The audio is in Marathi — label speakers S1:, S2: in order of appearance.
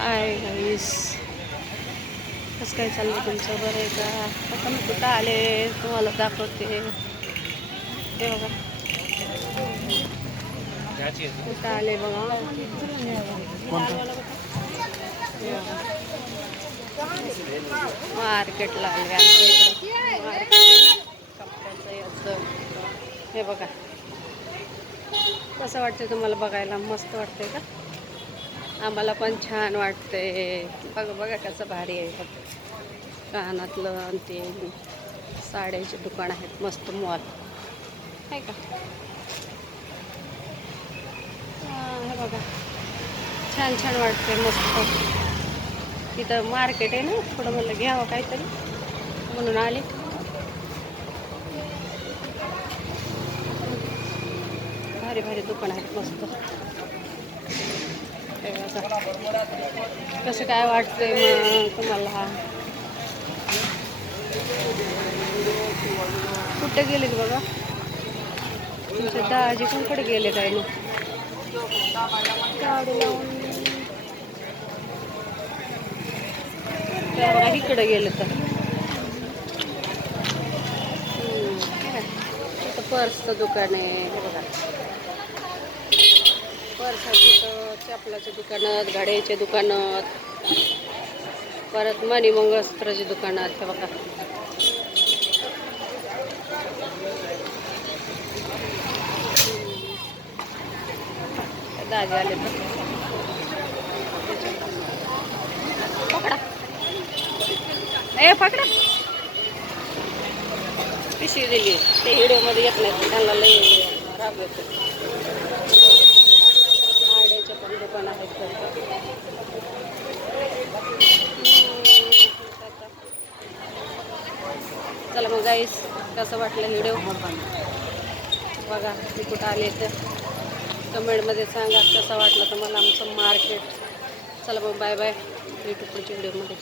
S1: आय गाईस कसं काय चाललं तुमचं? बरं आहे का? आता मी कुठं आले? तुम्हाला दाखवते. हे बघा. कुठं आले बघा? हे बघा. मार्केटला आले मार्केट कपड्याचं याचं हे बघा. कसं वाटतंय तुम्हाला बघायला? मस्त वाटतंय का? आम्हाला पण छान वाटते बघा बघा कसं भारी आहे. बघ कानातलं आणि ते साड्याचे दुकान आहेत मस्त मॉल आहे का? हे बघा. छान छान वाटते मस्त. तिथं मार्केट आहे ना थोडं म्हणलं घ्यावं काहीतरी. म्हणून आले. भारी भारी दुकान आहेत मस्त. कसं काय वाटतंय मग तुम्हाला? कुठे गेलेत बघा? तुमच्या दाजी पण कुठे गेले काय नाही इकडे गेले तर. पर्सचं दुकान आहे हे बघा. पर्साची चपलाच्या दुकानात गाड्याचे दुकानात परत मणी मंगळसूत्राचे दुकानात हे बघा. दाजे आले तर पकडा. ए पकडा. पिशवी दिली. ते व्हिडिओमध्ये येत नाही त्यांना लई राब येतो आड्याचे पण दुकान आहेत चला मग गाईस कसं वाटलं व्हिडिओ बघा मी कुठं आले तर. कमेंटमध्ये सांगा कसं वाटलं तुम्हाला आमचं मार्केट चला मग बाय बाय भेटू पुढच्या व्हिडिओमध्ये